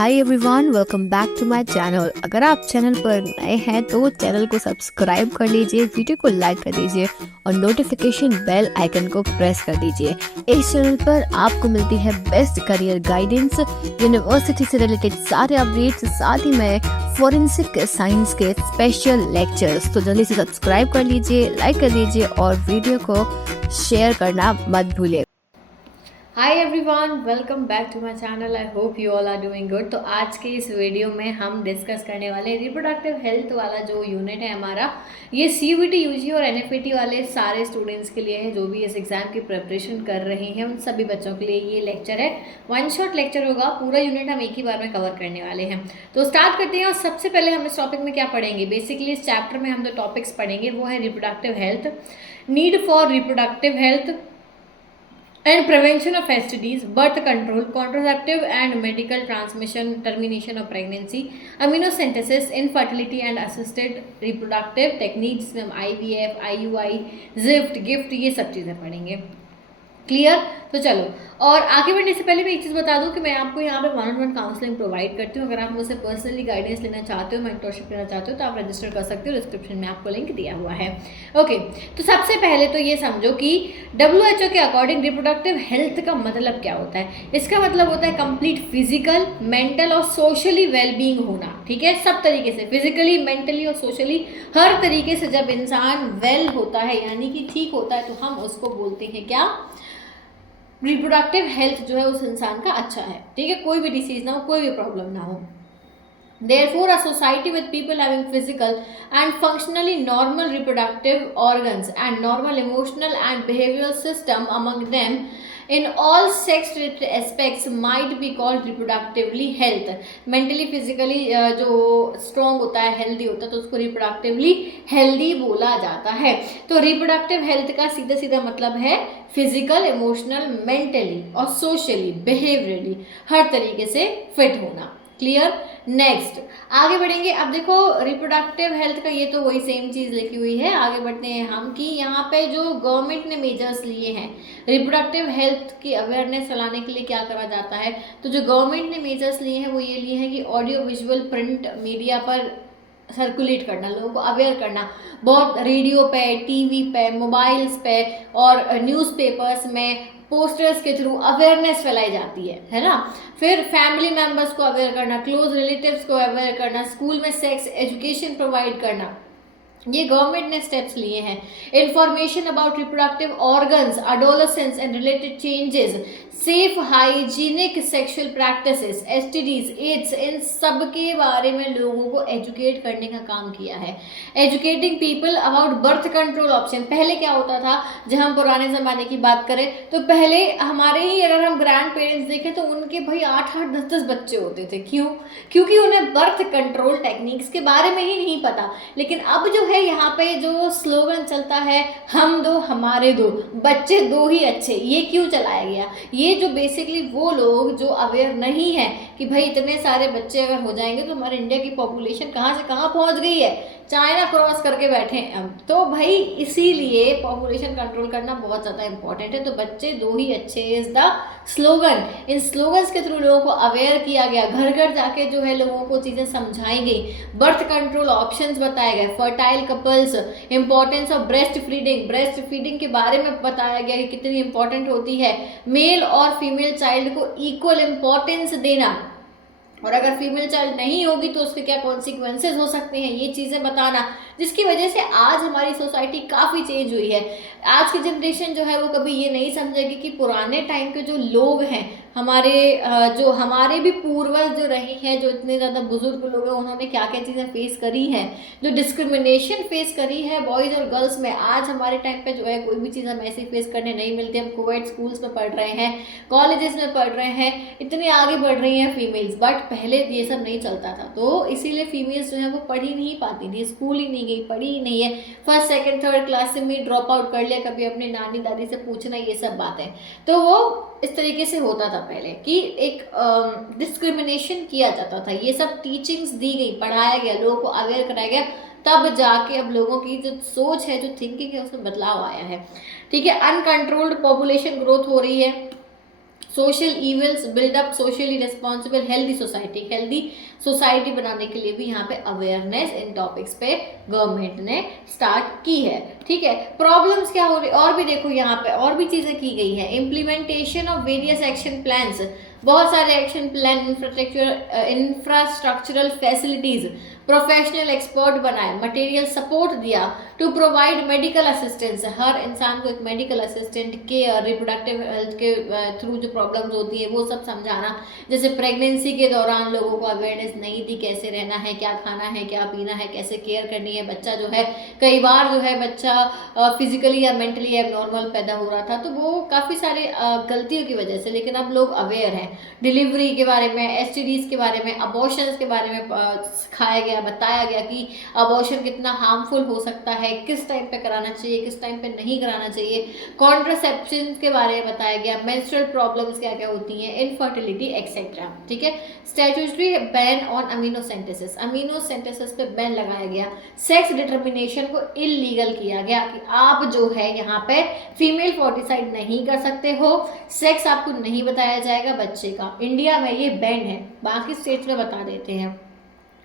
Hi everyone, welcome back to my channel. अगर आप channel पर नए हैं तो चैनल को सब्सक्राइब कर लीजिए, वीडियो को लाइक कर दीजिए और नोटिफिकेशन बेल आइकन को प्रेस कर दीजिए। इस चैनल पर आपको मिलती है बेस्ट करियर गाइडेंस, यूनिवर्सिटी से रिलेटेड सारे अपडेट्स, साथ ही में फॉरेंसिक साइंस के स्पेशल लेक्चर्स। तो जल्दी से सब्सक्राइब कर लीजिए, लाइक कर लीजिए और वीडियो को शेयर करना मत भूलिए। Hi everyone, welcome back to my channel. I hope you all are doing good. तो आज के इस वीडियो में हम डिस्कस करने वाले रिप्रोडक्टिव हेल्थ वाला जो यूनिट है हमारा, ये CUET UG और NFET वाले सारे स्टूडेंट्स के लिए है जो भी इस एग्जाम की प्रिपरेशन कर रहे हैं। उन सभी बच्चों के लिए ये लेक्चर है, वन शॉट लेक्चर होगा। पूरा यूनिट हम एक ही बार में कवर करने वाले हैं। तो स्टार्ट करते हैं। और सबसे पहले हम इस टॉपिक में क्या पढ़ेंगे, बेसिकली इस चैप्टर में हम जो टॉपिक्स पढ़ेंगे वो है reproductive health, need for reproductive health and prevention of STDs, birth control, contraceptive and medical transmission, termination of pregnancy, amniocentesis, infertility and assisted reproductive techniques में IVF, IUI, ZIFT, गिफ्ट, ये सब चीज़ें पढ़ेंगे। क्लियर? तो चलो, और आगे बढ़ने से पहले मैं एक चीज़ बता दूं कि मैं आपको यहाँ पे 1-on-1 काउंसलिंग प्रोवाइड करती हूँ। अगर आप मुझसे पर्सनली गाइडेंस लेना चाहते हो, मेंटरशिप लेना चाहते हो, तो आप रजिस्टर कर सकते हो। डिस्क्रिप्शन में आपको लिंक दिया हुआ है। ओके, तो सबसे पहले तो ये समझो कि WHO के अकॉर्डिंग रिप्रोडक्टिव हेल्थ का मतलब क्या होता है। इसका मतलब होता है कंप्लीट फिजिकल, मेंटल और सोशली वेलबींग होना। ठीक है, सब तरीके से, फिजिकली, मेंटली और सोशली, हर तरीके से जब इंसान वेल होता है यानी कि ठीक होता है, तो हम उसको बोलते हैं क्या, रिप्रोडक्टिव हेल्थ जो है उस इंसान का अच्छा है। ठीक है, कोई भी डिसीज ना हो, कोई भी प्रॉब्लम ना हो। Therefore, a society with people having physical and functionally normal reproductive organs and normal emotional and behavioral system among them in all sex related aspects might be called reproductively health. Mentally, physically जो strong होता है, healthy होता है, तो उसको reproductively healthy बोला जाता है। तो reproductive health का सीधा सीधा मतलब है फिजिकल, इमोशनल, मेंटली और सोशली, बिहेवियरली हर तरीके से फिट होना। क्लियर? नेक्स्ट आगे बढ़ेंगे। अब देखो, रिप्रोडक्टिव हेल्थ का ये तो वही सेम चीज़ लिखी हुई है। आगे बढ़ते हैं हम कि यहाँ पे जो गवर्नमेंट ने मेजर्स लिए हैं रिप्रोडक्टिव हेल्थ की अवेयरनेस फैलाने के लिए, क्या करा जाता है। तो जो गवर्नमेंट ने मेजर्स लिए हैं वो ये लिए हैं कि ऑडियो विजुअल प्रिंट मीडिया पर सर्कुलेट करना, लोगों को अवेयर करना, बहुत रेडियो पे, टीवी पे, मोबाइल्स पे और न्यूज़पेपर्स में पोस्टर्स के थ्रू अवेयरनेस फैलाई जाती है ना। फिर फैमिली मेम्बर्स को अवेयर करना, क्लोज रिलेटिव्स को अवेयर करना, स्कूल में सेक्स एजुकेशन प्रोवाइड करना, ये गवर्नमेंट ने स्टेप्स लिए हैं। Information about reproductive organs, adolescence and related changes, safe hygienic sexual practices, STDs, AIDS, इन सब के बारे में लोगों को एजुकेट करने का काम किया है। Educating people about birth control option. पहले क्या होता था, जब हम पुराने ज़माने की बात करें तो पहले हमारे ही अगर हम ग्रैंड पेरेंट्स देखें तो उनके भाई 8-8, 10-10 बच्चे होते थे। क्यों? क्योंकि उन्हें बर्थ कंट्रोल टेक्निक्स के बारे में ही नहीं पता। लेकिन अब जो है यहाँ पे जो स्लोगन चलता है, हम दो हमारे दो, बच्चे दो ही अच्छे, ये क्यों चलाया गया? ये जो बेसिकली वो लोग जो अवेयर नहीं है कि भाई इतने सारे बच्चे अगर हो जाएंगे तो हमारे इंडिया की पॉपुलेशन कहाँ से कहाँ पहुँच गई है, चाइना क्रॉस करके बैठे हैं अब तो भाई, इसीलिए पॉपुलेशन कंट्रोल करना बहुत ज़्यादा इंपॉर्टेंट है। तो बच्चे दो ही अच्छे is the slogan. In slogans के थ्रू लोगों को अवेयर किया गया, घर घर जाके जो है लोगों को चीज़ें समझाई गई, बर्थ कंट्रोल ऑप्शंस बताए गए, fertile couples, importance of breast feeding के बारे में बताया गया कि कितनी इंपॉर्टेंट होती है, मेल और फीमेल चाइल्ड को इक्वल इंपॉर्टेंस देना, और अगर फीमेल चाइल्ड नहीं होगी तो उसके क्या कॉन्सिक्वेंसेस हो सकते हैं, ये चीज़ें बताना, जिसकी वजह से आज हमारी सोसाइटी काफ़ी चेंज हुई है। आज की जनरेशन जो है वो कभी ये नहीं समझेगी कि पुराने टाइम के जो लोग हैं, हमारे भी पूर्वज जो रहे हैं, जो इतने ज़्यादा बुजुर्ग लोग हैं, उन्होंने क्या क्या चीज़ें फेस करी हैं, जो डिस्क्रिमिनेशन फेस करी है बॉयज़ और गर्ल्स में। आज हमारे टाइम पे जो है कोई भी चीज़ हमें ऐसी फेस करने नहीं मिलती। हम कोविड स्कूल्स में पढ़ रहे हैं, कॉलेजेस में पढ़ रहे हैं, इतनी आगे बढ़ रही हैं फीमेल्स, बट पहले ये सब नहीं चलता था। तो इसीलिए फीमेल्स जो है वो पढ़ ही नहीं पाती थी, स्कूल ही नहीं गई, पढ़ी ही नहीं है, फर्स्ट सेकंड थर्ड क्लास से भी ड्रॉप आउट कर लिया, कभी अपनी नानी दादी से पूछना, ये सब बातें। तो वो इस तरीके से होता था पहले कि एक डिस्क्रिमिनेशन किया जाता था। ये सब टीचिंग्स दी गई, पढ़ाया गया, लोगों को अवेयर कराया गया, तब जाके अब लोगों की जो सोच है, जो थिंकिंग है, उसमें बदलाव आया है। ठीक है, अनकंट्रोल्ड पॉपुलेशन ग्रोथ हो रही है, social evils, build up socially responsible healthy society, healthy society बनाने के लिए भी यहाँ पे अवेयरनेस इन टॉपिक्स पे गवर्नमेंट ने स्टार्ट की है। ठीक है, प्रॉब्लम्स क्या हो रही और भी देखो यहाँ पे और भी चीज़ें की गई हैं। Implementation of various action plans, बहुत सारे action plan, infrastructural facilities, professional expert बनाए, मटेरियल सपोर्ट दिया टू प्रोवाइड मेडिकल असिस्टेंस, हर इंसान को एक medical assistant care, reproductive health के थ्रू जो प्रॉब्लम्स होती है वो सब समझाना। जैसे प्रेगनेंसी के दौरान लोगों को अवेयरनेस नहीं थी, कैसे रहना है, क्या खाना है, क्या पीना है, कैसे केयर करनी है। बच्चा जो है कई बार जो है बच्चा फिजिकली या मेंटली एबनॉर्मल पैदा हो रहा था, तो वो काफ़ी सारे गलतियों की वजह से, लेकिन अब लोग अवेयर हैं। डिलीवरी के बारे में, एसटीडीज के बारे में, अबॉर्शंस के बारे में सिखाया गया, बताया गया कि अबॉर्शन कितना हार्मफुल हो सकता है, किस टाइम पे कराना चाहिए, किस टाइम पे नहीं कराना चाहिए। कॉन्ट्रासेप्शन के बारे में बताया गया, मेंस्ट्रुअल प्रॉब्लम्स क्या क्या होती हैं, इनफर्टिलिटी एक्सेट्रा। ठीक है, स्टैट्यूटरी बैन ऑन अमीनोसेंटेसिस, अमीनोसेंटेसिस पे बैन लगाया गया। सेक्स डिटर्मिनेशन को इलीगल किया गया कि आप जो है यहाँ पे फीमेल फोर्टिसाइड नहीं कर सकते हो, सेक्स आपको नहीं बताया जाएगा बच्चे का। इंडिया में ये बैन है, बाकी स्टेट्स में बता देते हैं।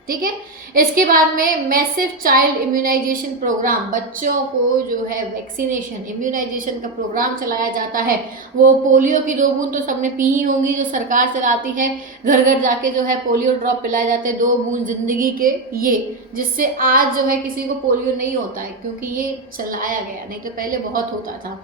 ठीक है, इसके बाद में मैसिव चाइल्ड इम्यूनाइजेशन प्रोग्राम, बच्चों को जो है वैक्सीनेशन, इम्यूनाइजेशन का प्रोग्राम चलाया जाता है। वो पोलियो की 2 बूंद तो सबने पी ही होंगी, जो सरकार चलाती है, घर घर जाके जो है पोलियो ड्रॉप पिलाए जाते हैं, 2 बूंद जिंदगी के, ये जिससे आज जो है किसी को पोलियो नहीं होता है, क्योंकि ये चलाया गया, नहीं तो पहले बहुत होता था।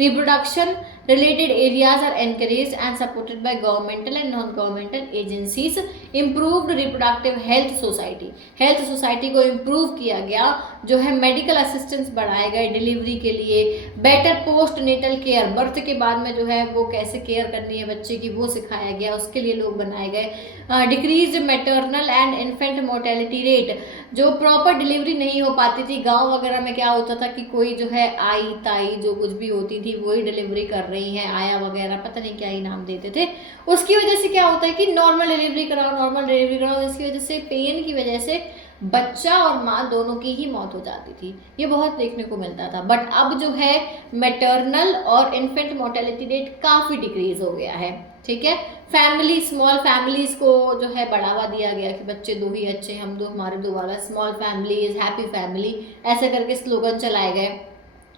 Reproduction related areas are encouraged and supported by governmental and non-governmental agencies. Improved reproductive health society, health society को इम्प्रूव किया गया, जो है मेडिकल असिस्टेंस बढ़ाए गए डिलीवरी के लिए। Better postnatal care, birth के बाद में जो है वो कैसे केयर करनी है बच्चे की, वो सिखाया गया, उसके लिए लोग बनाए गए। Decrease maternal and infant mortality rate, जो प्रॉपर डिलीवरी नहीं हो पाती थी, गांव वगैरह में क्या होता था कि कोई जो है आई ताई जो कुछ भी होती थी वही डिलीवरी कर रही है, आया वगैरह पता नहीं क्या ही नाम देते थे, उसकी वजह से क्या होता है कि नॉर्मल डिलीवरी कराओ, इसकी वजह से पेन की वजह से बच्चा और माँ दोनों की ही मौत हो जाती थी। ये बहुत देखने को मिलता था। बट अब जो है मैटरनल और इन्फेंट मोर्टेलिटी रेट काफ़ी डिक्रीज हो गया है। ठीक है, फैमिली, स्मॉल फैमिलीज को जो है बढ़ावा दिया गया कि बच्चे 2 ही अच्छे, हम 2 हमारे 2 वाला, small family is happy family, ऐसे करके स्लोगन चलाए गए।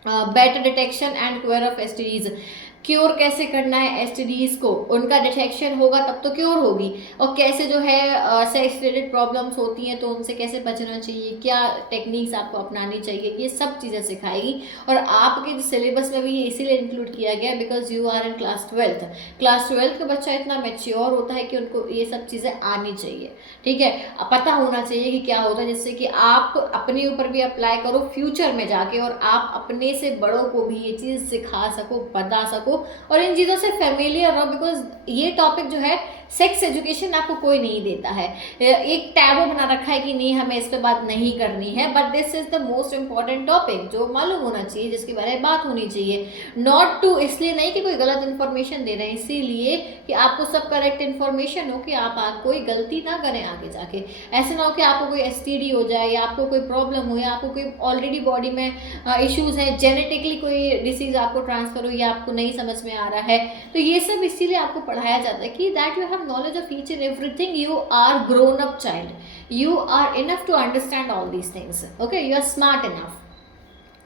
Better detection and cure of STDs, cure कैसे करना है एसटीडीज को, उनका डिटेक्शन होगा तब तो क्योर होगी, और कैसे जो है सेक्स रिलेटेड प्रॉब्लम्स होती हैं तो उनसे कैसे बचना चाहिए, क्या टेक्निक्स आपको अपनानी चाहिए, ये सब चीज़ें सिखाएगी। और आपके जो सिलेबस में भी ये इसीलिए इंक्लूड किया गया because you are in class 12। Class 12 का बच्चा इतना मैच्योर होता है कि उनको ये सब चीज़ें आनी चाहिए। ठीक है, पता होना चाहिए कि क्या होता है, जिससे कि आप अपने ऊपर भी अप्लाई करो फ्यूचर में जाके, और आप अपने से बड़ों को भी ये चीज़ सिखा सको, बता सको, और इन चीज़ों से फेमिलियर रहो। बिकॉज ये टॉपिक जो है सेक्स एजुकेशन आपको कोई नहीं देता है, एक टैबू बना रखा है कि नहीं हमें इस पर बात नहीं करनी है, but this is the most important topic जो मालूम होना चाहिए, जिसके बारे में बात होनी चाहिए। नॉट टू, इसलिए नहीं कि कोई गलत इन्फॉर्मेशन दे रहे हैं, इसीलिए कि आपको सब करेक्ट इन्फॉर्मेशन हो कि आप कोई गलती ना करें आगे जाके। ऐसे ना हो कि आपको कोई एसटीडी हो जाए, या आपको कोई प्रॉब्लम हो, या आपको कोई ऑलरेडी बॉडी में इश्यूज हैं, जेनेटिकली कोई डिसीज आपको ट्रांसफर हो, या आपको नहीं समझ में आ रहा है, तो ये सब इसीलिए आपको पढ़ाया जाता है कि that you have knowledge of each and everything, you are grown up child, you are enough to understand all these things, okay, you are smart enough।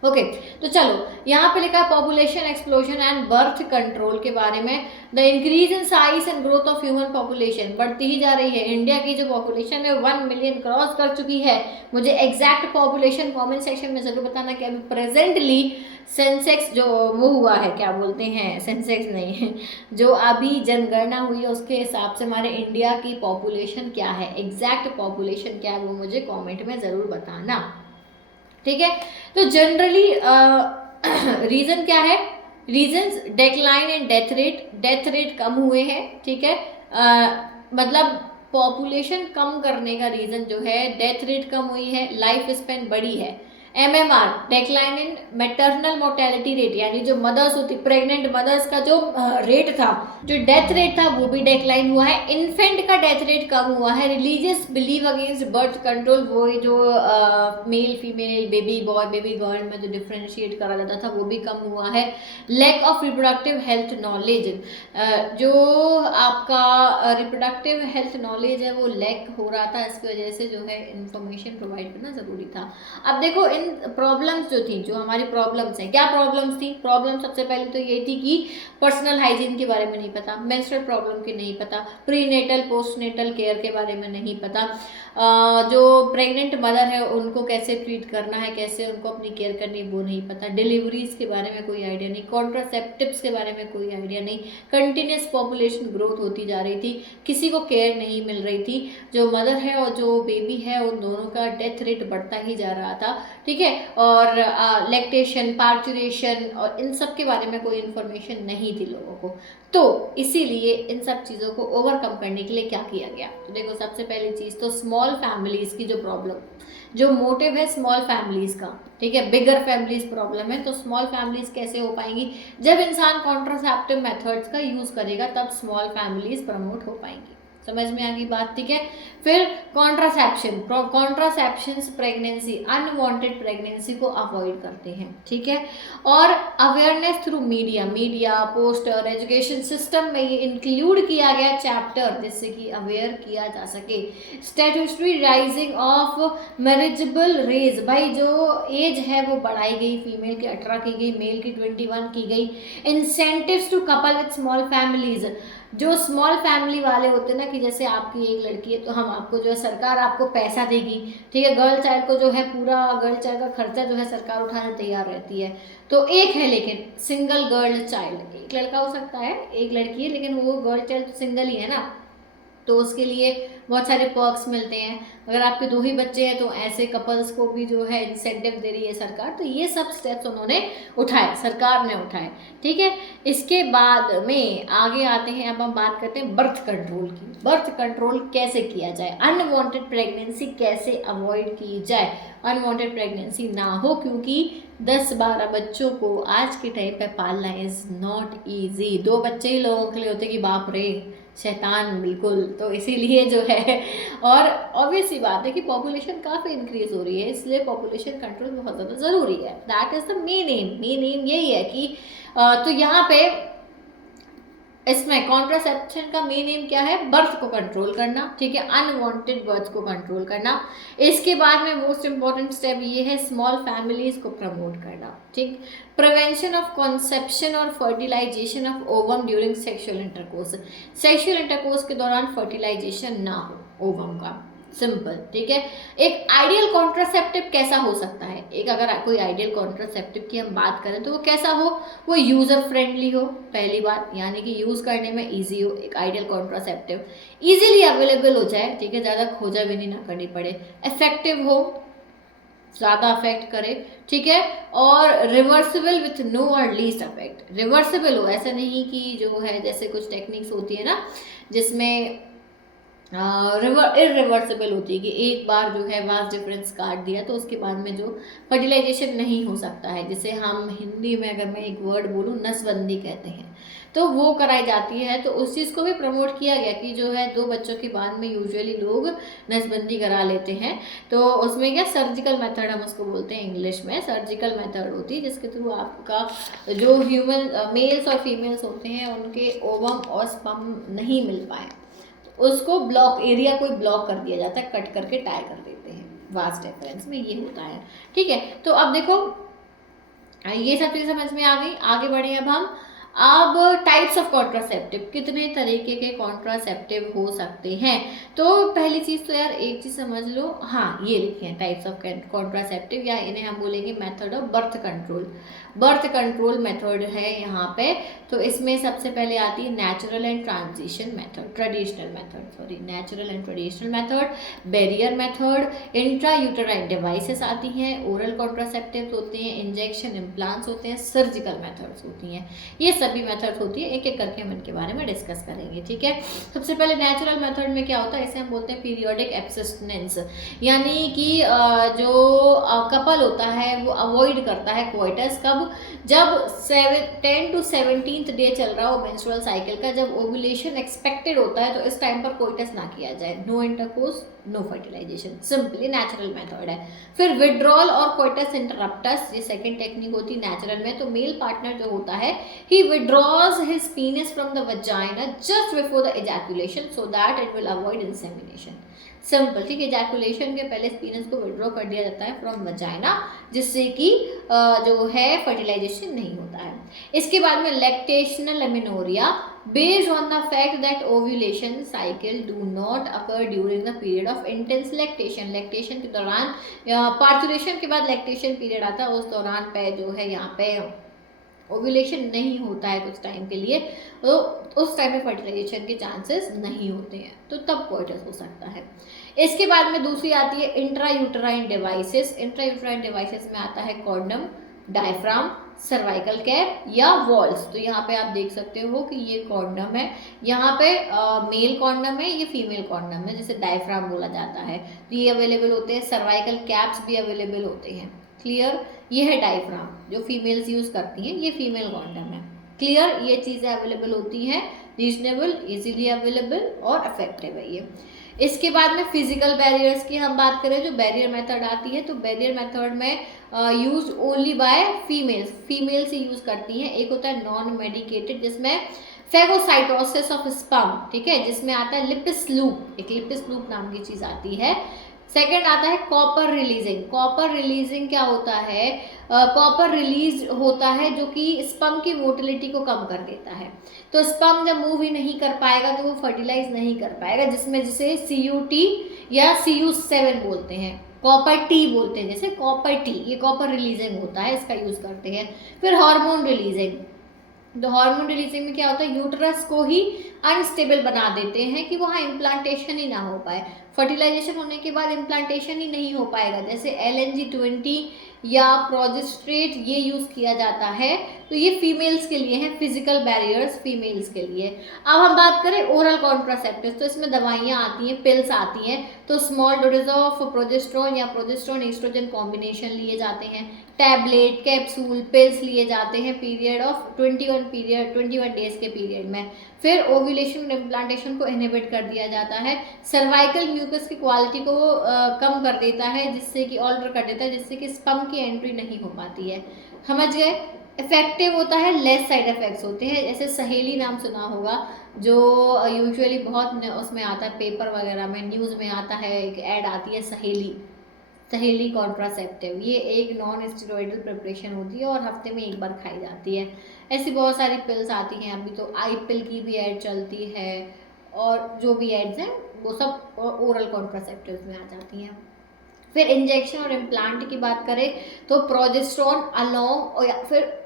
Okay तो चलो यहाँ पे लिखा है population explosion and birth control के बारे में। The increase in size and growth of human population, बढ़ती ही जा रही है। इंडिया की जो पॉपुलेशन है 1 मिलियन क्रॉस कर चुकी है। मुझे एग्जैक्ट पॉपुलेशन कमेंट सेक्शन में जरूर बताना कि अभी प्रेजेंटली सेंसेक्स जो वो हुआ है, क्या बोलते हैं, सेंसेक्स नहीं है, जो अभी जनगणना हुई है उसके हिसाब से हमारे इंडिया की पॉपुलेशन क्या है, एग्जैक्ट पॉपुलेशन क्या है, वो मुझे कॉमेंट में ज़रूर बताना। ठीक है, तो जनरली रीज़न क्या है, reasons decline and death rate कम हुए हैं। ठीक है, मतलब पॉपुलेशन कम करने का रीज़न जो है डेथ रेट कम हुई है, लाइफ स्पेन बढ़ी है। MMR डेक्लाइन इन मैटरनल मोर्टेलिटी रेट, यानी जो मदर्स होती, प्रेग्नेंट मदर्स का जो रेट था, जो डेथ रेट था, वो भी डेक्लाइन हुआ है। इन्फेंट का डेथ रेट कम हुआ है। Religious believe against birth control, वो जो male female, baby boy baby girl में जो डिफ्रेंशिएट करा जाता था, वो भी कम हुआ है। Lack of reproductive health knowledge, जो आपका रिप्रोडक्टिव हेल्थ नॉलेज है वो लैक हो रहा था, इसकी वजह से जो है इंफॉर्मेशन प्रोवाइड करना ज़रूरी था। अब देखो इन प्रॉब्लम्स जो थी, जो हमारी प्रॉब्लम्स हैं, क्या प्रॉब्लम्स थी? प्रॉब्लम सबसे पहले तो ये थी कि पर्सनल हाइजीन के बारे में नहीं पता, मेंस्ट्रुअल प्रॉब्लम के नहीं पता, प्रीनेटल पोस्टनेटल केयर के बारे में नहीं पता, जो प्रेग्नेंट मदर है उनको कैसे ट्रीट करना है, कैसे उनको अपनी केयर करनी है, वो नहीं पता, डिलीवरीज के बारे में कोई आइडिया नहीं, कॉन्ट्रासेप्टिव्स के बारे में कोई आइडिया नहीं, कंटिन्यूस पॉपुलेशन ग्रोथ होती जा रही थी, किसी को केयर नहीं मिल रही थी, जो मदर है और जो बेबी है उन दोनों का डेथ रेट बढ़ता ही जा रहा था, ठीक है। और लैक्टेशन, पार्चुरेशन और इन सब के बारे में कोई इन्फॉर्मेशन नहीं थी लोगों को। तो इसीलिए इन सब चीज़ों को ओवरकम करने के लिए क्या किया गया? तो देखो सबसे पहली चीज़ तो स्मॉल फैमिलीज़ की जो प्रॉब्लम, जो मोटिव है स्मॉल फैमिलीज़ का, ठीक है, बिगर फैमिलीज़ प्रॉब्लम है, तो स्मॉल फैमिलीज़ कैसे हो पाएंगी? जब इंसान कॉन्ट्रासेप्टिव मेथड्स का यूज़ करेगा तब स्मॉल फैमिलीज़ प्रमोट हो पाएंगी। समझ में आ गई बात, ठीक है। फिर कॉन्ट्रासेप्शंस प्रेगनेंसी, अनवांटेड प्रेगनेंसी को अवॉइड करते हैं, ठीक है। और awareness through media, poster, education system में ये इंक्लूड किया गया चैप्टर, जिससे कि अवेयर किया जा सके। Statutory raising of marriageable age, भाई जो एज है वो बढ़ाई गई, फीमेल की 18 की गई, मेल की 21 की गई। Incentives to couple with small families, जो स्मॉल फैमिली वाले होते हैं ना, कि जैसे आपकी एक लड़की है तो हम आपको जो है सरकार आपको पैसा देगी, ठीक है। गर्ल चाइल्ड को जो है पूरा गर्ल चाइल्ड का खर्चा जो है सरकार उठाने तैयार रहती है। तो एक है लेकिन सिंगल गर्ल चाइल्ड, एक लड़का हो सकता है एक लड़की है, लेकिन वो गर्ल चाइल्ड तो सिंगल ही है ना, तो उसके लिए बहुत सारे पर्क्स मिलते हैं। अगर आपके 2 ही बच्चे हैं तो ऐसे कपल्स को भी जो है इंसेंटिव दे रही है सरकार। तो ये सब स्टेप्स उन्होंने उठाए, सरकार ने उठाए, ठीक है। इसके बाद में आगे आते हैं, अब हम बात करते हैं बर्थ कंट्रोल की। बर्थ कंट्रोल कैसे किया जाए, अनवांटेड प्रेगनेंसी कैसे अवॉइड की जाए, अनवांटेड प्रेगनेंसी ना हो, क्योंकि 10-12 बच्चों को आज के टाइम पे पालना इज़ नॉट ईजी। 2 बच्चे ही लोगों के लिए होते कि बाप रे शैतान बिल्कुल, तो इसीलिए जो है, और ऑब्वियस सी बात है कि पॉपुलेशन काफ़ी इंक्रीज हो रही है, इसलिए पॉपुलेशन कंट्रोल बहुत ज़्यादा ज़रूरी है। That is the main M यही है कि तो यहाँ पे इसमें कॉन्ट्रासेप्शन का मेन एम क्या है? बर्थ को कंट्रोल करना, ठीक है, अनवांटेड बर्थ को कंट्रोल करना। इसके बाद में मोस्ट इंपॉर्टेंट स्टेप ये है स्मॉल फैमिलीज को प्रमोट करना, ठीक। प्रिवेंशन ऑफ कॉन्सेप्शन और fertilization of ovum during sexual intercourse, sexual intercourse के दौरान फर्टिलाइजेशन ना हो ओवम का, सिंपल, ठीक है। एक आइडियल कॉन्ट्रासेप्टिव कैसा हो सकता है? एक अगर कोई आइडियल कॉन्ट्रासेप्टिव की हम बात करें तो वो कैसा हो? वो यूज़र फ्रेंडली हो, पहली बात, यानी कि यूज़ करने में इजी हो। एक आइडियल कॉन्ट्रासेप्टिव इजीली अवेलेबल हो जाए, ठीक है, ज़्यादा खोजाबीनी ना करनी पड़े, इफेक्टिव हो, ज़्यादा अफेक्ट करे, ठीक है, और रिवर्सिबल विथ नो और लीस्ट अफेक्ट। रिवर्सिबल हो, ऐसा नहीं कि जो है जैसे कुछ टेक्निक्स होती है ना जिसमें इरिवर्सिबल होती है कि एक बार जो है वास्ट डिफरेंस काट दिया तो उसके बाद में जो फर्टिलाइजेशन नहीं हो सकता है, जिसे हम हिंदी में अगर मैं एक वर्ड बोलूँ नसबंदी कहते हैं, तो वो कराई जाती है। तो उस चीज़ को भी प्रमोट किया गया कि जो है 2 बच्चों के बाद में यूजुअली लोग नसबंदी करा लेते हैं। तो उसमें क्या सर्जिकल मेथड हम उसको बोलते हैं, इंग्लिश में सर्जिकल मेथड होती है, जिसके थ्रू आपका जो ह्यूमन मेल्स और फीमेल्स होते हैं उनके ओवम और स्पर्म नहीं मिल पाए, उसको ब्लॉक एरिया कोई ब्लॉक कर दिया जाता है, कट करके टाई कर देते हैं। वास्ट डिफरेंस में ये होता है, ठीक है। तो अब देखो ये सब चीज़ समझ में आ गई, आगे बढ़े अब टाइप्स ऑफ कॉन्ट्रासेप्टिव, कितने तरीके के कॉन्ट्रासेप्टिव हो सकते हैं। तो पहली चीज़ तो यार एक चीज़ समझ लो, हाँ ये लिखे हैं टाइप्स ऑफ कॉन्ट्रासेप्टिव, या इन्हें हम बोलेंगे method of birth control. Birth control method है यहाँ पे। तो इसमें सबसे पहले आती है natural and traditional method, barrier method, intrauterine devices आती हैं, ओरल कॉन्ट्रासेप्टिव्स होते हैं, इंजेक्शन इम्प्लांट्स होते हैं, सर्जिकल मेथड्स होती हैं। ये सभी मेथड्स होती है, एक एक करके हम इनके बारे में डिस्कस करेंगे, ठीक है। सबसे पहले नेचुरल मेथड में क्या होता है, इसे हम बोलते हैं पीरियोडिक एब्स्टिनेंस, यानी कि जो कपल होता है वो अवॉइड करता है कोइटस कब, जब 10 to 17th डे चल रहा हो मेंस्ट्रुअल साइकिल का, जब ओव्यूलेशन एक्सपेक्टेड होता है तो इस टाइम पर कोइटस ना किया जाए। No intercourse, no fertilization, simply natural method है। फिर विड्रॉल और कोइटस इंटरप्टस, ये सेकंड टेक्निक होती है नेचुरल में। तो मेल पार्टनर जो होता है, he withdraws his penis from the vagina just before the ejaculation so that it will avoid insemination. Simple, ठीक है, एजैकुलेशन के पहले पीनस को विड्रॉ कर दिया जाता है फ्रॉम वजाइना, जिससे कि जो है फर्टिलाइजेशन नहीं होता है। इसके बाद में lactational amenorrhoea, based on the fact that ovulation cycle do not occur during the period of intense lactation के दौरान, पार्चुरेशन के बाद लैक्टेशन पीरियड आता है, उस दौरान पे जो है यहाँ पे ओव्यूलेशन नहीं होता है कुछ टाइम के लिए, तो उस टाइम में फर्टिलाइजेशन के चांसेस नहीं होते हैं, तो तब कोइटस हो सकता है। इसके बाद में दूसरी आती है इंट्रायूटेराइन डिवाइसेस। इंट्रायूटेराइन डिवाइसेस में आता है कॉन्डम, डायफ्राम, सर्वाइकल कैप या वॉल्स। तो यहाँ पे आप देख सकते हो कि ये कॉन्डम है, यहाँ पे मेल कॉन्डम है, ये फीमेल कॉन्डम है, जिसे डायफ्राम बोला जाता है। तो ये अवेलेबल होते हैं, सर्वाइकल कैप्स भी अवेलेबल होते हैं, क्लियर। ये है डायफ्राम जो फीमेल्स यूज़ करती हैं, ये फीमेल कॉन्डम है, क्लियर। ये चीज़ें अवेलेबल होती हैं, रीजनेबल, इजीली अवेलेबल और इफेक्टिव है ये। इसके बाद में फिजिकल बैरियर्स की हम बात करें, जो बैरियर मेथड आती है, तो बैरियर मेथड में use only by females he use करती हैं। एक होता है नॉन मेडिकेटेड, जिसमें फेगोसाइटोसिस ऑफ स्पर्म, ठीक है, जिसमें आता है लिपिस लूप, एक लिपिस लूप नाम की चीज़ आती है। सेकेंड आता है कॉपर रिलीजिंग। कॉपर रिलीजिंग क्या होता है, कॉपर रिलीज होता है जो कि स्पर्म की मोटिलिटी को कम कर देता है। तो स्पर्म जब मूव ही नहीं कर पाएगा तो वो फर्टिलाइज नहीं कर पाएगा, जिसमें जिसे CUT या CU7 बोलते हैं, कॉपर टी बोलते हैं, जैसे कॉपर टी, ये कॉपर रिलीजिंग होता है, इसका यूज़ करते हैं। फिर हार्मोन रिलीजिंग, तो हार्मोन रिलीजिंग में क्या होता है, यूट्रस को ही अनस्टेबल बना देते हैं कि वहाँ इम्प्लांटेशन ही ना हो पाए, फर्टिलाइजेशन होने के बाद इम्प्लांटेशन ही नहीं हो पाएगा। जैसे LNG-20 या प्रोजेस्ट्रेट ये यूज़ किया जाता है, तो ये फीमेल्स के लिए हैं, फिजिकल बैरियर्स फीमेल्स के लिए। अब हम बात करें ओरल कॉन्ट्रासेप्टिव्स, तो इसमें दवाइयाँ आती हैं, पिल्स आती हैं। तो स्मॉल डोजेज ऑफ प्रोजेस्ट्रॉन या प्रोजेस्ट्रॉन एस्ट्रोजन कॉम्बिनेशन लिए जाते हैं, टैबलेट, कैप्सूल, पिल्स लिए जाते हैं पीरियड ऑफ 21 डेज के पीरियड में। फिर ओव्यूलेशन और इम्प्लांटेशन को इनहिबिट कर दिया जाता है। सर्वाइकल म्यूकस की क्वालिटी को कम कर देता है, जिससे कि ऑल्टर कर देता है, जिससे कि स्पर्म की एंट्री नहीं हो पाती है, समझ गए। इफेक्टिव होता है, लेस साइड इफेक्ट्स होते हैं। जैसे सहेली नाम सुना होगा, जो यूजुअली बहुत उसमें आता है, पेपर वगैरह में, न्यूज़ में आता है, एक ऐड आती है सहेली कॉन्ट्रासेप्टिव। ये एक नॉन स्टेरॉइडल प्रिपरेशन होती है और हफ्ते में एक बार खाई जाती है। ऐसी बहुत सारी पिल्स आती हैं, अभी तो आई पिल की भी ऐड चलती है, और जो भी एड्स हैं वो सब ओरल कॉन्ट्रासेप्टिव्स में आ जाती हैं। फिर इंजेक्शन और इम्प्लांट की बात करें तो प्रोजेस्ट्रॉन अलोंग, और या फिर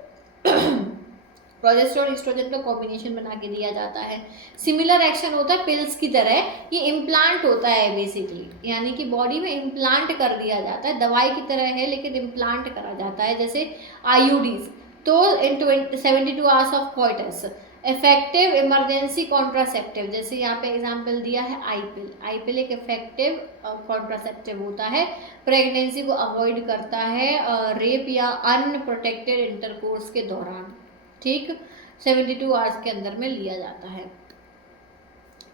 प्रोजेस्ट्रॉन एस्ट्रोजन का कॉम्बिनेशन बना के दिया जाता है। सिमिलर एक्शन होता है पिल्स की तरह, ये इम्प्लांट होता है बेसिकली, यानी कि बॉडी में इम्प्लांट कर दिया जाता है, दवाई की तरह है लेकिन इम्प्लांट करा जाता है, जैसे IUDs। तो इन 72 hours of coitus. Effective emergency contraceptive, जैसे यहाँ पे एग्जांपल दिया है आई पिल एक इफेक्टिव कॉन्ट्रासेप्टिव होता है, प्रेगनेंसी को अवॉइड करता है रेप या अनप्रोटेक्टेड इंटरकोर्स के दौरान, ठीक, 72 आवर्स के अंदर में लिया जाता है।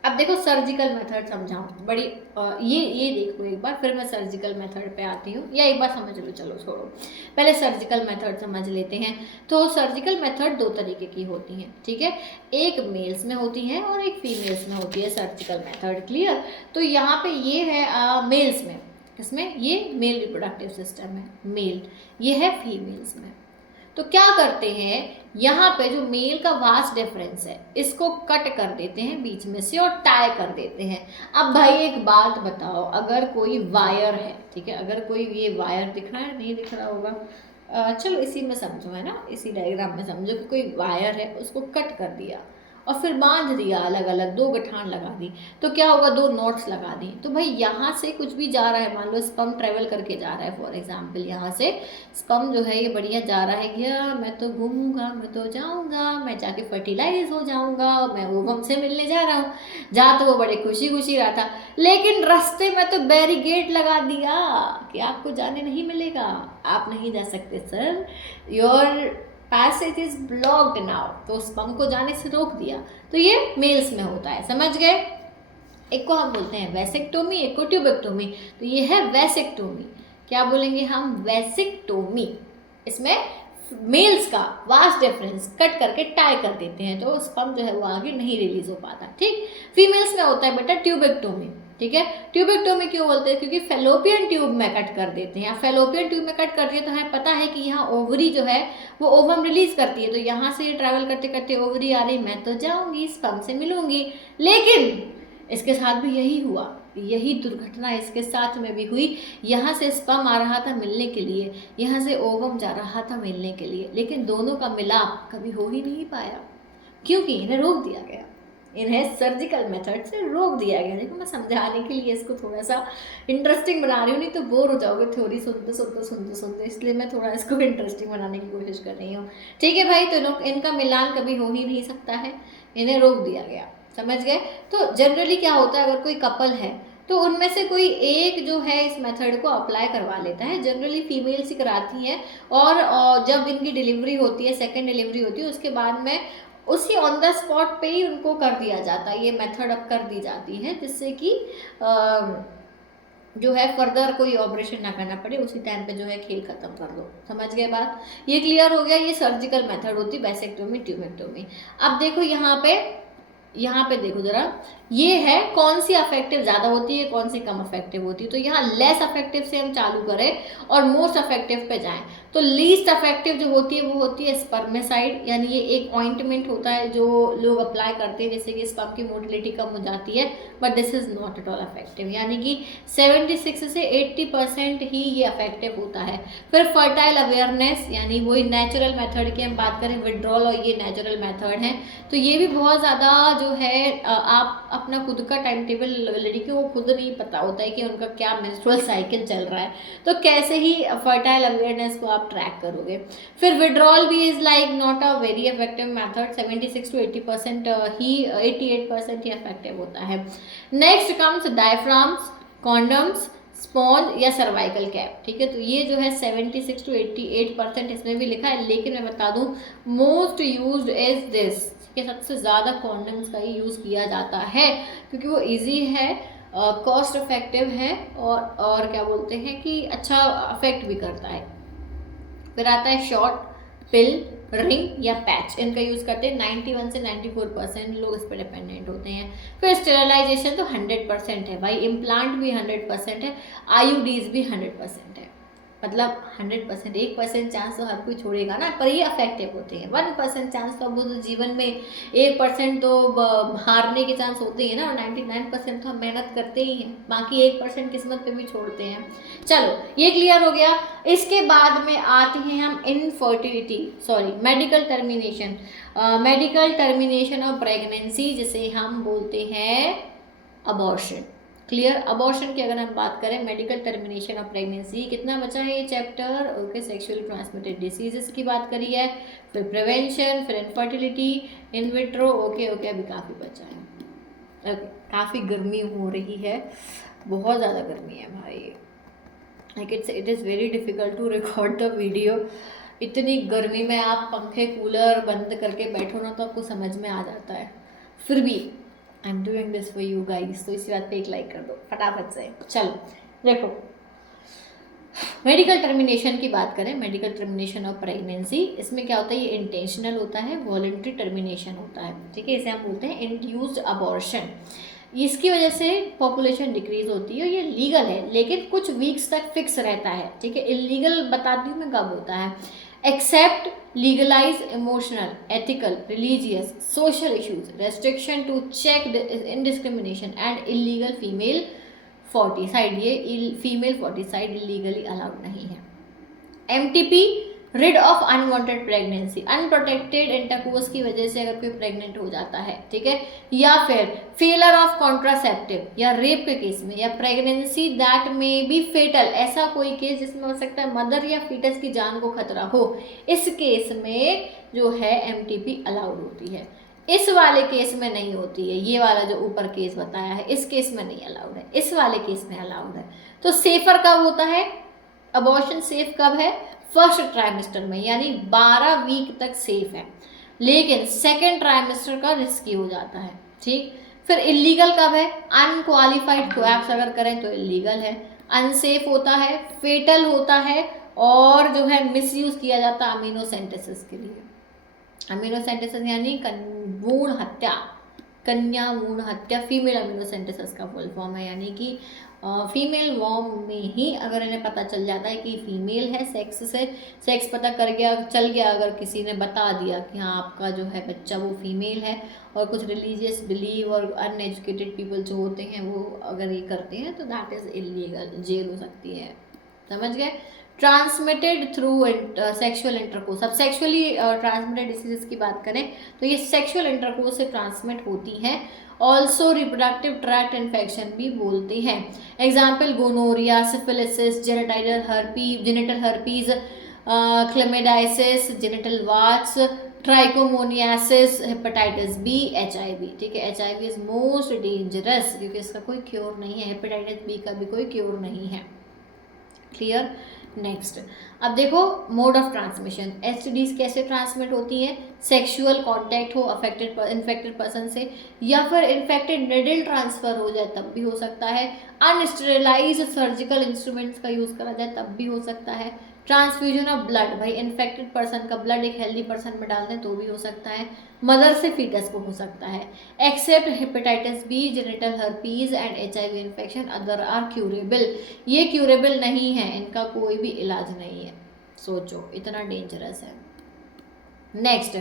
अब देखो सर्जिकल मेथड समझाऊँ, बड़ी ये देखो एक बार, फिर मैं सर्जिकल मेथड पे आती हूँ, या एक बार समझ लो, चलो छोड़ो, पहले सर्जिकल मेथड समझ लेते हैं। तो सर्जिकल मेथड 2 तरीके की होती हैं, ठीक है, एक मेल्स में होती है और एक फीमेल्स में होती है सर्जिकल मेथड, क्लियर। तो यहाँ पे ये है मेल्स में, इसमें ये मेल रिप्रोडक्टिव सिस्टम है, मेल, ये है फीमेल्स में। तो क्या करते हैं, यहाँ पे जो मेल का वास्ट डिफरेंस है इसको कट कर देते हैं बीच में से और टाई कर देते हैं। अब भाई एक बात बताओ, अगर कोई वायर है, ठीक है, अगर कोई, ये वायर दिख रहा है, नहीं दिख रहा होगा, चलो इसी में समझो, है ना, इसी डायग्राम में समझो कि कोई वायर है, उसको कट कर दिया और फिर बांध दिया अलग अलग, 2 गठान लगा दी, तो क्या होगा, 2 नॉट्स लगा दी। तो भाई यहाँ से कुछ भी जा रहा है, मान लो स्पर्म ट्रेवल करके जा रहा है, फॉर एग्जाम्पल यहाँ से स्पर्म जो है ये बढ़िया जा रहा है, गया मैं तो घूमूंगा, मैं तो जाऊंगा, मैं जाके फर्टिलाइज हो जाऊंगा, मैं ओवम से मिलने जा रहा हूँ। जा तो वो बड़े खुशी खुशी रहा था, लेकिन रास्ते में तो बैरिकेड लगा दिया कि आपको जाने नहीं मिलेगा, आप नहीं जा सकते sir, your passage is blocked now. तो स्पर्म को जाने से रोक दिया। तो ये मेल्स में होता है, समझ गए। एक को हम बोलते हैं वेसेक्टोमी, एक को ट्यूबेक्टोमी। तो ये है वेसेक्टोमी। क्या बोलेंगे हम, वेसेक्टोमी। इसमें मेल्स का वास्ट डिफरेंस कट करके टाई कर देते हैं, तो स्पर्म जो है वो आगे नहीं रिलीज हो पाता। ठीक, फीमेल्स में होता है बेटा ट्यूबेक्टोमी। ठीक है, ट्यूबेक्टोमी क्यों बोलते हैं, क्योंकि फेलोपियन ट्यूब में कट कर देते हैं। फेलोपियन ट्यूब में कट कर दिया तो हमें पता है कि यहाँ ओवरी जो है वो ओवम रिलीज करती है, तो यहाँ से ट्रैवल करते करते ओवरी आ रही, मैं तो जाऊंगी स्पर्म से मिलूंगी। लेकिन इसके साथ भी यही हुआ, यही दुर्घटना इसके साथ में भी हुई। यहाँ से स्पर्म आ रहा था मिलने के लिए, यहाँ से ओवम जा रहा था मिलने के लिए, लेकिन दोनों का मिलाप कभी हो ही नहीं पाया, क्योंकि इन्हें रोक दिया गया, इन्हें सर्जिकल मेथड से रोक दिया गया। देखो मैं समझाने के लिए इसको थोड़ा सा इंटरेस्टिंग बना रही हूँ, नहीं तो बोर हो जाओगे थ्योरी सुनते सुनते सुनते सुनते, इसलिए मैं थोड़ा इसको इंटरेस्टिंग बनाने की कोशिश कर रही हूँ। ठीक है भाई, तो इनका मिलान कभी हो ही नहीं सकता है, इन्हें रोक दिया गया, समझ गए। तो जनरली क्या होता है, अगर कोई कपल है तो उनमें से कोई एक जो है इस मेथड को अप्लाई करवा लेता है। जनरली फीमेल्स ही कराती हैं, और जब इनकी डिलीवरी होती है, सेकेंड डिलीवरी होती है, उसके बाद में उसी ऑन द स्पॉट पे ही उनको कर दिया जाता है, ये मेथड अब कर दी जाती है, जिससे कि जो है फर्दर कोई ऑपरेशन ना करना पड़े, उसी टाइम पे जो है खेल खत्म कर दो। समझ गए बात, ये क्लियर हो गया। ये सर्जिकल मेथड होती है, वैसेक्टोमी, ट्यूबेक्टोमी। अब देखो यहाँ पे देखो जरा, ये है कौन सी अफेक्टिव ज़्यादा होती है, कौन सी कम अफेक्टिव होती है। तो यहाँ लेस अफेक्टिव से हम चालू करें और मोस्ट अफेक्टिव पे जाएं, तो लीस्ट अफेक्टिव जो होती है वो होती है स्पर्मेसाइड, यानी ये एक ऑइंटमेंट होता है जो लोग अप्लाई करते हैं, जैसे कि स्पर्म की मोटिलिटी कम हो जाती है, but this is not at all affective, यानी कि 76 से 80% ही ये अफेक्टिव होता है। फिर फर्टाइल अवेयरनेस, यानी वही नेचुरल मेथड की हम बात करें, विड्रॉल, और ये नेचुरल मेथड है, तो ये भी बहुत ज़्यादा जो है आप अपना खुद का टाइम टेबल, लड़कियों को खुद नहीं पता होता है कि उनका क्या मेंस्ट्रुअल साइकिल चल रहा है, तो कैसे ही फर्टाइल अवेयरनेस को आप ट्रैक करोगे। फिर विड्रॉल भी is like not a very effective method, 76 to 80% he 88% he effective होता है। Next comes diaphragms, condoms, sponge या सर्वाइकल कैप। ठीक है, तो ये जो है 76 to 88% इसमें भी लिखा है, लेकिन मैं बता दूं मोस्ट यूज्ड इज दिस, के सबसे ज़्यादा कॉन्डम्स का ही यूज़ किया जाता है, क्योंकि वो इजी है, कॉस्ट इफेक्टिव है, और क्या बोलते हैं कि अच्छा अफेक्ट भी करता है। फिर आता है शॉर्ट, पिल, रिंग या पैच, इनका यूज़ करते हैं। 91 से 94% लोग इस पर डिपेंडेंट होते हैं। फिर स्टेरलाइजेशन तो 100% है भाई, इम्प्लांट भी 100% है, आईयूडीज भी 100% है, मतलब 100%, 1% चांस तो हर कोई छोड़ेगा ना, पर ये अफेक्टिव होते हैं। 1% चांस तो अब वो तो जीवन में 1% तो हारने के चांस होते हैं ना, और 99% तो हम मेहनत करते ही हैं, बाकी 1% किस्मत पे भी छोड़ते हैं। चलो ये क्लियर हो गया। इसके बाद में आते हैं हम medical termination, medical termination of pregnancy, जिसे हम बोलते हैं अबॉर्शन। क्लियर, अबॉर्शन की अगर हम बात करें, मेडिकल टर्मिनेशन ऑफ प्रेगनेंसी, कितना बचा है ये chapter, okay, sexually transmitted diseases की बात करी है, फिर प्रिवेंशन, फिर इनफर्टिलिटी, इन विट्रो, ओके, अभी काफ़ी बचा है। ओके, काफ़ी गर्मी हो रही है, बहुत ज़्यादा गर्मी है भाई, like it is very difficult to record the video. इतनी गर्मी में आप पंखे कूलर बंद करके बैठो ना तो आपको समझ में आ जाता है, फिर भी I am doing this for you guys, तो इसी बात पे एक लाइक कर दो फटाफट से। चलो देखो, मेडिकल टर्मिनेशन की बात करें, मेडिकल टर्मिनेशन ऑफ प्रेगनेंसी, इसमें क्या होता है, ये इंटेंशनल होता है, वॉलंटरी टर्मिनेशन होता है। ठीक है, इसे हम बोलते हैं इंड्यूस्ड अबॉर्शन। इसकी वजह से पॉपुलेशन डिक्रीज होती है, ये लीगल है, लेकिन कुछ वीक्स तक फिक्स रहता है। ठीक है, इलीगल बताती हूँ मैं कब होता है, except legalize emotional, ethical, religious, social issues, restriction to check indiscrimination and illegal female foeticide, ये फीमेल फोर्टिसाइड इलीगली अलाउड नहीं है। MTP rid of unwanted pregnancy, unprotected intercourse की वजह से अगर कोई प्रेग्नेंट हो जाता है, ठीक है, या फिर फेलर ऑफ कॉन्ट्रासेप्टिव या रेप के केस में, या प्रेगनेंसी दैट में बी फेटल, ऐसा कोई केस जिसमें हो सकता है मदर या फीटस की जान को खतरा हो, इस केस में जो है एमटीपी अलाउड होती है। इस वाले केस में नहीं होती है, ये वाला जो ऊपर केस बताया है इस केस में नहीं अलाउड है, इस वाले केस में अलाउड है। तो सेफर कब होता है, अबॉर्शन सेफ कब है, फर्स्ट ट्राइमेस्टर में, यानी 12 वीक तक सेफ है, लेकिन सेकेंड ट्राइमेस्टर का रिस्की हो जाता है, ठीक। फिर इलीगल कब है, अनक्वालिफाइड कोएप्स अगर करें तो इलीगल है, अनसेफ होता है, फेटल होता है, और जो है मिसयूज किया जाता है अमीनोसेंटेसिस के लिए। अमीनोसेंटेसिस यानी भ्रूण हत्या, कन्या भ्रूण हत्या, फीमेल अमीनोसेंटेसिस का फुल फॉर्म है, यानी कि फीमेल वॉर्म में ही अगर इन्हें पता चल जाता है कि फीमेल है, सेक्स पता कर गया, चल गया, अगर किसी ने बता दिया कि हाँ आपका जो है बच्चा वो फीमेल है, और कुछ रिलीजियस बिलीव और अनएजुकेटेड पीपल जो होते हैं वो अगर ये करते हैं तो दैट इज़ इलीगल, जेल हो सकती है, समझ गए। ट्रांसमिटेड थ्रू सेक्सुअल इंटरकोर्स, अब सेक्सुअली ट्रांसमिटेड डिसीजेस की बात करें तो ये सेक्सुअल इंटरकोर्स से ट्रांसमिट होती हैं। ऑल्सो रिप्रोडक्टिव ट्रैक्ट इन्फेक्शन भी बोलते हैं, example gonorrhoea, syphilis, genital herpes, chlamydiasis, genital warts, trichomoniasis, hepatitis B, HIV, ठीक है। HIV इज मोस्ट डेंजरस क्योंकि इसका कोई क्योर नहीं है, हेपेटाइटिस बी का भी कोई क्योर नहीं है, क्लियर। नेक्स्ट, अब देखो मोड ऑफ ट्रांसमिशन, STDs कैसे ट्रांसमिट होती हैं, सेक्सुअल कांटेक्ट हो इन्फेक्टेड पर्सन से, या फिर इन्फेक्टेड निडल ट्रांसफर हो जाए तब भी हो सकता है, अनस्टेरिलाइज्ड सर्जिकल इंस्ट्रूमेंट्स का यूज़ करा जाए तब भी हो सकता है, ट्रांसफ्यूजन ऑफ ब्लड, भाई इन्फेक्टेड पर्सन का ब्लड एक हेल्दी पर्सन में डाल दें तो भी हो सकता है, मदर से फीटस को हो सकता है, except hepatitis B, genital herpes and HIV infection other are curable, ये क्यूरेबल नहीं है, इनका कोई भी इलाज नहीं है, सोचो इतना डेंजरस है। नेक्स्ट,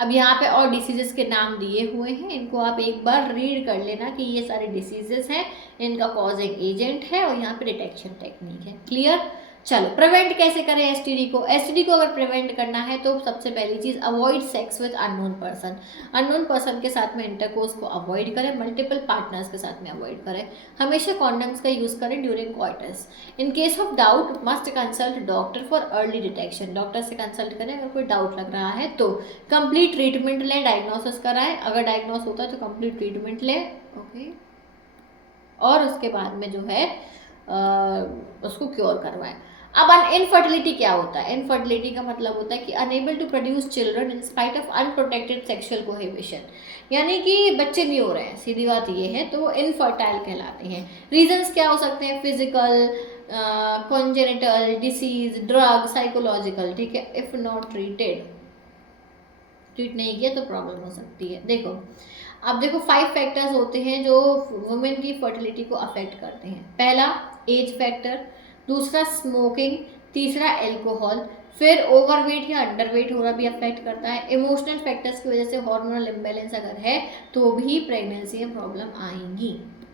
अब यहाँ पे और डिसीजेस के नाम दिए हुए हैं, इनको आप एक बार रीड कर लेना कि ये सारे डिसीजेस हैं, इनका कॉजिंग एजेंट है और यहाँ पे डिटेक्शन टेक्निक है, क्लियर। चलो, प्रिवेंट कैसे करें STD को, STD को अगर प्रिवेंट करना है तो सबसे पहली चीज़ avoid sex with unknown person के साथ में इंटरकोर्स को अवॉइड करें, मल्टीपल पार्टनर्स के साथ में अवॉइड करें, हमेशा कॉन्डम्स का यूज़ करें during quarters. In case of doubt must consult doctor for early detection, doctor से कंसल्ट करें अगर कोई डाउट लग रहा है तो। कंप्लीट ट्रीटमेंट लें, डायग्नोसिस कराएं, अगर डायग्नोस होता है तो कंप्लीट ट्रीटमेंट लें, ओके, और उसके बाद में जो है उसको क्योर करवाएं। अब इनफर्टिलिटी क्या होता है, इनफर्टिलिटी का मतलब होता है कि unable to produce children in spite of unprotected sexual cohabitation, यानी कि बच्चे नहीं हो रहे हैं, सीधी बात ये है, तो वो इनफर्टाइल कहलाते हैं। रीजंस क्या हो सकते हैं, physical, congenital, disease, drug, psychological, ठीक है। इफ नॉट ट्रीट नहीं किया तो प्रॉब्लम हो सकती है। देखो, अब देखो 5 फैक्टर्स होते हैं जो वुमेन की फर्टिलिटी को अफेक्ट करते हैं। पहला एज फैक्टर, दूसरा स्मोकिंग, तीसरा एल्कोहल, फिर ओवरवेट या अंडरवेट होना भी अफेक्ट करता है। इमोशनल फैक्टर्स की वजह से हार्मोनल इम्बैलेंस अगर है तो भी प्रेगनेंसी में प्रॉब्लम आएंगी,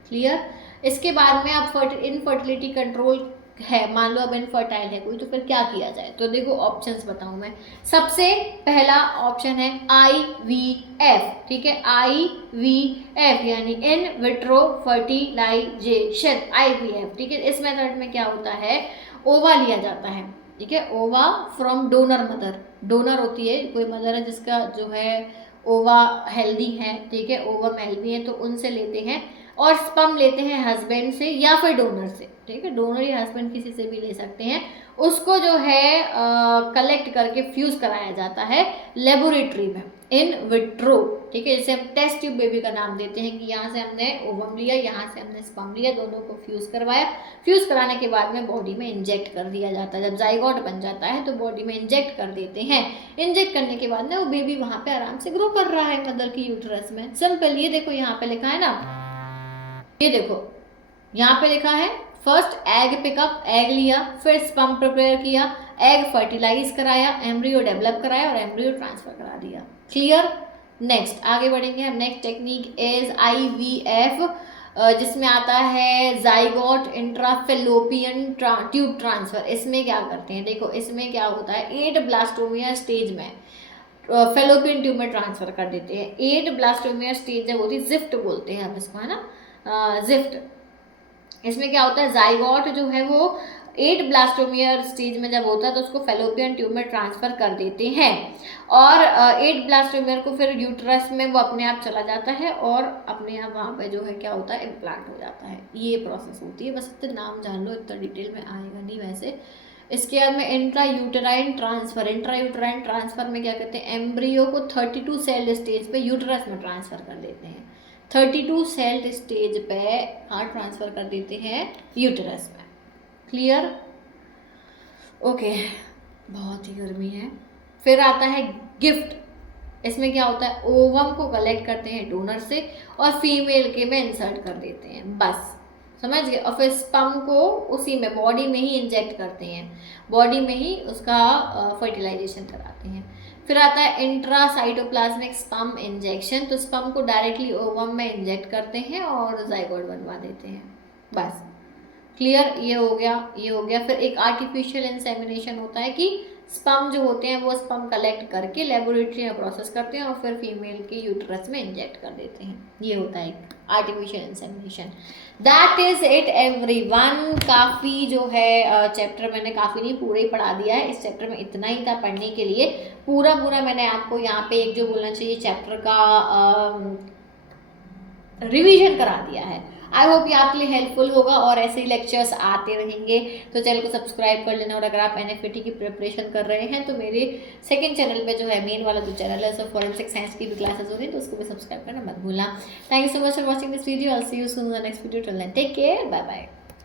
क्लियर। इसके बाद में अब इनफर्टिलिटी कंट्रोल है, मान लो अब इनफर्टाइल है कोई, तो फिर क्या किया जाए, तो देखो ऑप्शंस बताऊं मैं। सबसे पहला ऑप्शन है IVF, ठीक है, IVF यानी इन विट्रो फर्टिलाइजेशन, IVF, ठीक है। इस मेथड में क्या होता है, ओवा लिया जाता है, ठीक है, ओवा फ्रॉम डोनर मदर, डोनर होती है कोई मदर है जिसका जो है ओवा हेल्दी है, ठीक है, ओवा हेल्दी है, तो उनसे लेते हैं, और स्पर्म लेते हैं हस्बैंड से या फिर डोनर से, ठीक है, डोनर या हस्बैंड किसी से भी ले सकते हैं। उसको जो है कलेक्ट करके फ्यूज कराया जाता है लेबोरेटरी में, इन विट्रो, ठीक है, जैसे हम टेस्ट ट्यूब बेबी का नाम देते हैं कि यहाँ से हमने ओवम लिया, यहाँ से हमने स्पर्म लिया, दोनों को फ्यूज करवाया, फ्यूज कराने के बाद में बॉडी में इंजेक्ट कर दिया जाता है। जब जाइगोट बन जाता है तो बॉडी में इंजेक्ट कर देते हैं, इंजेक्ट करने के बाद में वो बेबी वहाँ पे आराम से ग्रो कर रहा है मदर की यूट्रस में। सिंपल, ये देखो यहाँ पे लिखा है ना, ये देखो यहाँ पे लिखा है, फर्स्ट एग पिकअप, एग लिया, फिर स्पर्म प्रिपेयर किया, एग फर्टिलाइज कराया, एम्ब्रियो डेवलप कराया और एम्ब्रियो ट्रांसफर करा दिया, क्लियर। नेक्स्ट आगे बढ़ेंगे हम, नेक्स्ट टेक्निक इज IVF जिसमें आता है जाइगोट इंट्राफेलोपियन ट्यूब ट्रांसफर। इसमें क्या करते हैं, देखो इसमें क्या होता है, 8 ब्लास्टोमिया स्टेज में फेलोपियन ट्यूब में ट्रांसफर कर देते हैं। 8 ब्लास्टोमिया स्टेज जब होती है, जिफ्ट बोलते हैं हम इसको, है ना, जिफ्ट। इसमें क्या होता है, जाइगोट जो है वो 8 ब्लास्टोमियर स्टेज में जब होता है तो उसको फेलोपियन ट्यूब में ट्रांसफ़र कर देते हैं, और 8 ब्लास्टोमियर को फिर यूट्रस में वो अपने आप चला जाता है और अपने आप वहाँ पे जो है क्या होता है, इम्प्लांट हो जाता है। ये प्रोसेस होती है, बस इतना नाम जान लो, इतना डिटेल में आएगा नहीं वैसे। इसके बाद में intra uterine transfer. Intra uterine transfer में क्या कहते हैं, एम्ब्रियो को 32 सेल स्टेज पे यूट्रस में ट्रांसफ़र कर देते हैं। 32 सेल स्टेज पे हाँ ट्रांसफ़र कर देते हैं यूट्रस में। क्लियर? ओके, बहुत ही गर्मी है। फिर आता है गिफ्ट। इसमें क्या होता है, ओवम को कलेक्ट करते हैं डोनर से और फीमेल के में इंसर्ट कर देते हैं, बस समझ गए। और फिर स्पर्म को उसी में बॉडी में ही इंजेक्ट करते हैं, बॉडी में ही उसका फर्टिलाइजेशन कराते हैं। फिर आता है इंट्रासाइटोप्लाज्मिक स्पर्म इंजेक्शन। तो स्पर्म को डायरेक्टली ओवम में इंजेक्ट करते हैं और जाइगोट बनवा देते हैं, बस। क्लियर? ये हो गया, ये हो गया। फिर एक आर्टिफिशियल इंसेमिनेशन होता है कि स्पर्म जो होते हैं वो स्पर्म कलेक्ट करके लेबोरेटरी में प्रोसेस करते हैं और फिर फीमेल के यूट्रस में इंजेक्ट कर देते हैं। ये होता है एक artificial insemination. That is it everyone. काफ़ी जो है चैप्टर मैंने काफ़ी नहीं पूरे ही पढ़ा दिया है। इस चैप्टर में इतना ही था पढ़ने के लिए। पूरा मैंने आपको यहाँ पे एक जो बोलना चाहिए चैप्टर का रिवीजन करा दिया है। आई होप ये आपके लिए हेल्पफुल होगा और ऐसे ही लेक्चर्स आते रहेंगे। तो चैनल को सब्सक्राइब कर लेना, और अगर आप एनएफईटी की प्रिपरेशन कर रहे हैं तो मेरे सेकंड चैनल पे जो है मेन वाला जो चैनल है, सब फॉरेंसिक साइंस की भी क्लासेस हो रही है, तो उसको भी सब्सक्राइब करना मत भूलना। Thank you so much for watching this video. I will see you soon in the next video. Till then take care, bye bye.